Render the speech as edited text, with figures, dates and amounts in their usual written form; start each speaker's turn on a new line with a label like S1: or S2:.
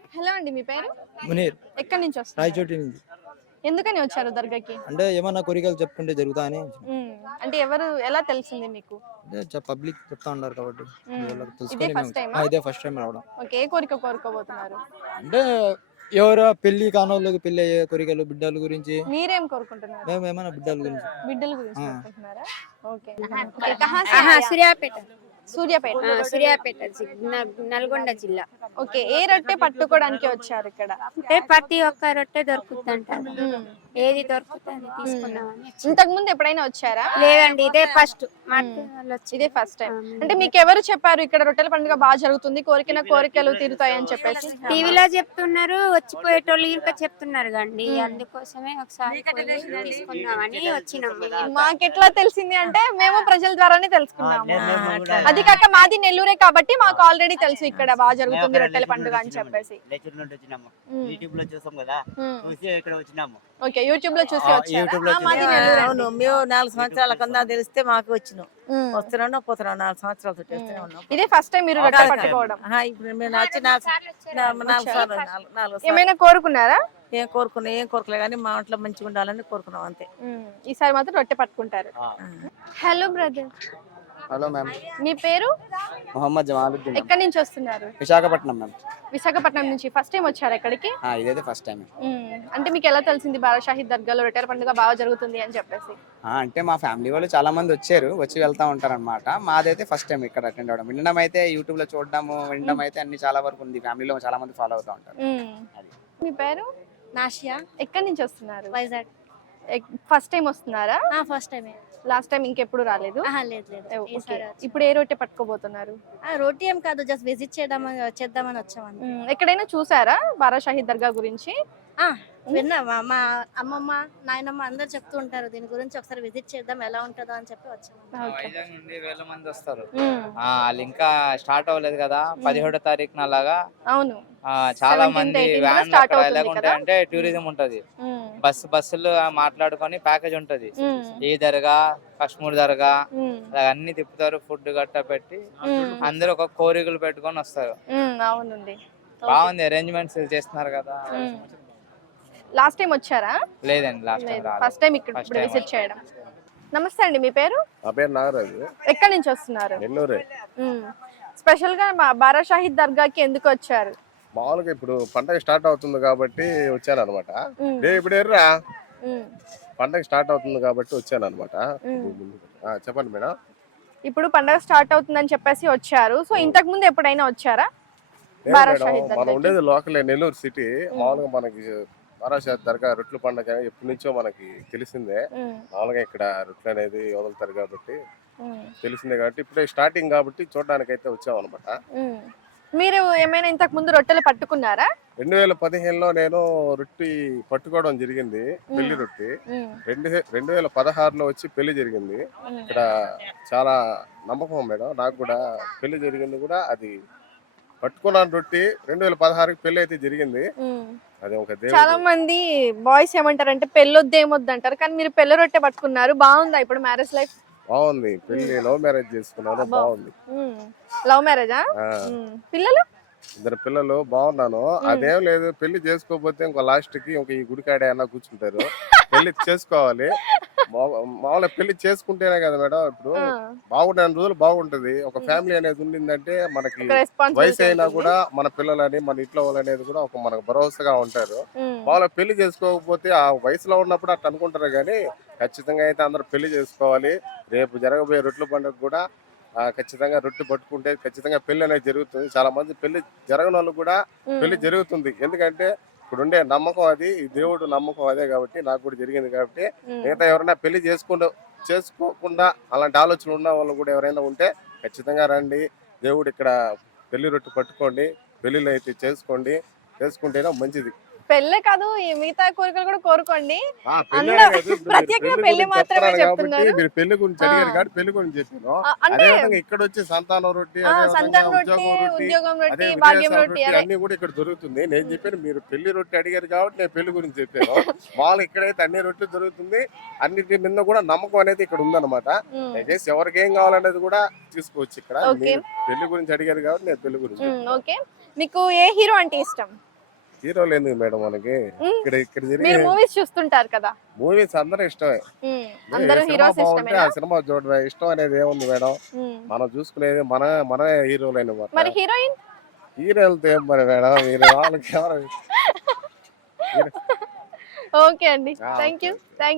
S1: Hello అండి, మీ పేరు?
S2: మునీర్.
S1: ఎక్కడి నుంచి వస్తారు?
S2: రాయచోటి నుంచి.
S1: ఎందుకని వచ్చారు దర్గాకి?
S2: అంటే ఏమన్నా కోరికలు చెప్పుకుంటే జరుగుతాయని.
S1: అంటే ఎవరు ఎలా తెలిసింది మీకు?
S2: అంటే పబ్లిక్ చెప్తా ఉన్నారు కాబట్టి
S1: ఇదే
S2: తెలుసుకొని
S1: ఫస్ట్ టైమా?
S2: ఇదే ఫస్ట్ టైం రావడం.
S1: ఓకే, ఏ కోరిక కోరుకోబోతున్నారు?
S2: అంటే ఎవరో పెళ్లి కానోళ్ళకి పెళ్లి అయ్యే కోరికలు, బిడ్డల గురించి.
S1: మీరేం కోరుకుంటున్నారు?
S2: మేము ఏమైనా బిడ్డల గురించి.
S1: బిడ్డల గురించి కోరుకుంటున్నారా? ఓకే.
S3: సూర్యాపేట సూర్యాపేట నల్గొండ జిల్లా.
S1: ఓకే, ఏ రొట్టె పట్టుకోవడానికి వచ్చారు ఇక్కడ?
S3: ప్రతి ఒక్క రొట్టె దొరుకుతుంటారు, ఏది దొరుకుతుంది తీసుకున్నామని.
S1: ఇంతకు ముందు ఎప్పుడైనా వచ్చారా?
S3: లేదండి, ఇదే ఫస్ట్.
S1: ఇదే ఫస్ట్ టైం. అంటే మీకు ఎవరు చెప్పారు ఇక్కడ రొట్టెల పండుగ బాగా జరుగుతుంది, కోరికలు తీరుతాయని చెప్పేసి?
S3: టీవీలో చెప్తున్నారు, వచ్చిపోయేటోళ్ళు ఇంకా చెప్తున్నారు కండి, అందుకోసమే ఒకసారి తీసుకుందామని వచ్చినాము.
S1: మాకెట్లా తెలిసింది అంటే మేము ప్రజల ద్వారానే తెలుసుకున్నాము. అది కాక మాది నెల్లూరే కాబట్టి మాకు ఆల్రెడీ తెలుసు ఇక్కడ బాగా జరుగుతుంది రొట్టెల పండుగ అని చెప్పేసి. ఓకే, యూట్యూబ్ లో చూసి వచ్చారా? మాది నెల్లూరు.
S4: అవును, మేము 4 సంవత్సరాల కింద తెలిస్తే మాకు వచ్చినాం, వస్తున్నాం పోతున్నాం. 4 సంవత్సరాలతో చేస్తూనే ఉన్నాం.
S1: ఇదే ఫస్ట్ టైం మీరు రొట్టె పట్టుకోవడం?
S4: ఇప్పుడు మేము వచ్చి 4 సార్లు.
S1: ఏమైనా కోరుకున్నారా?
S4: ఏం కోరుకోలే కానీ మా ఇంట్లో మంచిగా ఉండాలని కోరుకున్నాం అంతే.
S1: ఈసారి మాత్రం రొట్టె పట్టుకుంటారు. Hello brother.
S2: Hello ma'am.
S1: మీ పేరు?
S2: మొహమ్మద్ జమాలుద్దీన్.
S1: ఎక్కడి నుంచి వస్తున్నారు?
S2: విశాఖపట్నం మ్యామ్.
S1: విశాఖపట్నం నుంచి ఫస్ట్ టైం వచ్చారు ఇక్కడికి?
S2: ఇదైతే ఫస్ట్ టైం.
S1: అంటే మీకు ఎలా తెలిసింది బారాషాహి దర్గాలో రొట్టెల పండుగ బాగా జరుగుతుంది అని చెప్పేసి?
S5: అంటే మా ఫ్యామిలీ వాళ్ళు చాలా మంది వచ్చి వెళ్తా ఉంటారు అనమాట. మాదైతే ఫస్ట్ టైం ఇక్కడ అటెండ్ అవ్వడం. వినడం అయితే యూట్యూబ్ లో చూడడము, వినడం అయితే అన్ని చాలా వరకు ఉంది. ఫ్యామిలీలో చాలా మంది ఫాలో అవుతా ఉంటారు.
S1: మీ పేరు?
S6: నాషియా.
S1: ఎక్కడి నుంచి వస్తున్నారు?
S6: వైజాగ్.
S1: ఫస్ట్ టైం వస్తున్నారా?
S6: ఫస్ట్ టైమే.
S1: లాస్ట్ టైం ఇంకెప్పుడు రాలేదు?
S6: లేదు.
S1: ఇప్పుడు ఏ రొట్టె పట్టుకోబోతున్నారు?
S6: రోటీ ఏం కాదు, జస్ట్ విజిట్ చేద్దామని వచ్చామని.
S1: ఎక్కడైనా చూసారా బారాషాహి దర్గా గురించి?
S6: విన్నా, మా అమ్మమ్మ నాయనమ్మ అందరు చెప్తూ ఉంటారు దీని గురించి, ఒకసారి విజిట్ చేద్దాం ఎలా ఉంటుందో అని చెప్పి వచ్చాము.
S7: వైజాగ్ నుండి వేల మంది వస్తారు. వాళ్ళు ఇంకా స్టార్ట్ అవ్వలేదు కదా, 17వ తారీఖున అలాగా.
S1: అవును,
S7: చాలా మంది వ్యాన్ ఎలాగుంటాయంటే టూరిజం ఉంటది, బస్సులు మాట్లాడుకొని ప్యాకేజ్ ఉంటది. ఈ దర్గా, కశ్మీర్ దర్గా అన్ని తిప్పుతారు. ఫుడ్ గట్ట పెట్టి అందరూ ఒక కోరికలు పెట్టుకొని వస్తారు.
S1: అవునండి,
S7: బాగుంది, అరేంజ్మెంట్స్ చేస్తున్నారు కదా.
S1: లాస్ట్ టైం వచ్చారా?
S7: లేదండి, లాస్ట్ టైం
S1: ఫస్ట్ టైం ఇక్కడ విజిట్ చేయడం. నమస్తే అండి, మీ పేరు?
S8: నా పేరు నాగరాజు.
S1: ఎక్కడి నుంచి వస్తున్నారు?
S8: నెల్లూరే.
S1: స్పెషల్ గా బారాషాహి దర్గాకి ఎందుకు వచ్చారు?
S8: మామూలుగా ఇప్పుడు పండగ స్టార్ట్ అవుతుంది కాబట్టి వచ్చాను అనమాట. ఇప్పుడు ఎర్రా పండగ స్టార్ట్ అవుతుంది కాబట్టి వచ్చాను అనమాట. చెప్పండి మేడం.
S1: ఇప్పుడు పండగ స్టార్ట్ అవుతుందని చెప్పేసి వచ్చారు. సో ఇంతకు ముందు ఎప్పుడైనా వచ్చారా?
S8: మనం ఉండేది లోకలే, నెల్లూరు సిటీ. మామూలుగా మనకి బారాషాహి దర్గా రొట్టెల పండుగ ఎప్పటి నుంచో మనకి తెలిసిందే. మామూలుగా ఇక్కడ రొట్టెలు అనేది వదులుతారు కాబట్టి తెలిసిందే, కాబట్టి ఇప్పుడే స్టార్టింగ్ కాబట్టి చూడడానికి అయితే వచ్చాం అనమాట.
S1: మీరు ఏమైనా ఇంతకు ముందు రొట్టెలు పట్టుకున్నారా?
S8: 2015లో నేను రొట్టి పట్టుకోవడం జరిగింది, పెళ్లి రొట్టి. 2016లో వచ్చి పెళ్లి జరిగింది. ఇక్కడ చాలా నమ్మకం మేడం, నాకు కూడా పెళ్లి జరిగింది కూడా. అది పట్టుకున్నాను రొట్టి. 2016కి పెళ్లి అయితే జరిగింది. అది ఒక
S1: చాలా మంది బాయ్స్ ఏమంటారంటే పెళ్ళొద్దు ఏమొద్దు అంటారు, కానీ మీరు పెళ్లి రొట్టె పట్టుకున్నారు. బాగుందా ఇప్పుడు మ్యారేజ్ లైఫ్?
S8: బాగుంది. పెళ్లి లవ్ మ్యారేజ్ చేసుకున్నాను, బాగుంది.
S1: లవ్ మ్యారేజా? పిల్లలు?
S8: 2 పిల్లలు. బాగున్నాను. అదేం లేదు, పెళ్లి చేసుకోకపోతే ఇంకో లాస్ట్ కి ఇంక ఈ గుడికాడే అన్నా కూర్చుంటారు. పెళ్లి చేసుకోవాలి. మామూలుగా పెళ్లి చేసుకుంటేనే కదా మేడం ఇప్పుడు బాగుండే రోజులు బాగుంటది. ఒక ఫ్యామిలీ అనేది ఉండిందంటే మనకి వయసు అయినా కూడా మన పిల్లలని మన ఇంట్లో వాళ్ళు అనేది కూడా ఒక మనకు భరోసాగా ఉంటారు. మామూలుగా పెళ్లి చేసుకోకపోతే ఆ వయసులో ఉన్నప్పుడు అట్లా అనుకుంటారు, కానీ ఖచ్చితంగా అయితే అందరూ పెళ్లి చేసుకోవాలి. రేపు జరగబోయే రొట్టెల పండుగ కూడా ఖచ్చితంగా రొట్టె పట్టుకుంటే ఖచ్చితంగా పెళ్లి అనేది జరుగుతుంది. చాలా మంది పెళ్లి జరగని వాళ్ళు కూడా పెళ్లి జరుగుతుంది. ఎందుకంటే ఇప్పుడు ఉండే నమ్మకం అది, దేవుడు నమ్మకం అదే కాబట్టి నాకు కూడా జరిగింది. కాబట్టి మిగతా ఎవరైనా పెళ్లి చేసుకోకుండా అలాంటి ఆలోచనలు ఉన్న వాళ్ళు కూడా ఎవరైనా ఉంటే ఖచ్చితంగా రండి. దేవుడు ఇక్కడ పెళ్లి రొట్టె పట్టుకోండి, పెళ్లిలో అయితే చేసుకుంటేనే మంచిది.
S1: పెళ్ళే కాదు, ఈ మిగతా కోరికలు కూడా కోరుకోండి. ప్రత్యేకంగా పెళ్లి మాత్రమే చెప్తున్నారు.
S8: మీరు పెళ్లి గురించి అడిగారు కాబట్టి పెళ్లి గురించి చెప్పాను. అదే విధంగా ఇక్కడ వచ్చి సంతానం రొట్టి,
S1: ఉద్యోగం రొట్టి, భాగ్యం రొట్టి
S8: అన్ని కూడా ఇక్కడ దొరుకుతుంది. నేను చెప్పాను, మీరు పెళ్లి రొట్టి అడిగారు కాబట్టి నేను పెళ్లి గురించి చెప్పాను. మామూలు ఇక్కడైతే అన్ని రొట్టెలు దొరుకుతుంది. అన్నిటి మీద కూడా నమ్మకం అనేది ఇక్కడ ఉందన్నమాట. దయచేసి ఎవరికి ఏం కావాలనేది కూడా తీసుకోవచ్చు ఇక్కడ. పెళ్లి గురించి అడిగారు కాబట్టి నేను పెళ్లి గురించి.
S1: మీకు ఏ హీరో అంటే ఇష్టం?
S8: హీరోలు ఎందుకు మేడం మనకి ఇక్కడ ఇక్కడ
S1: మీరు
S8: తిరిగి
S1: మూవీస్ చూస్తుంటారు కదా.
S8: మూవీస్ అందరూ ఇష్టమే.
S1: అందరూ
S8: ఏ సినిమా
S1: హీరోస్
S8: బాగుంటే
S1: ఇష్టమేనా?
S8: ఆ సినిమా చూడడం ఇష్టం అనేది ఏముంది మేడం. మనం చూసుకునేది మన హీరోలైన
S1: మరి హీరోయిన్
S8: హీరోలతో ఏం మరి మేడం మీరు వాళ్ళకి ఎవరు
S1: ఓకే అండి, థ్యాంక్ యూ.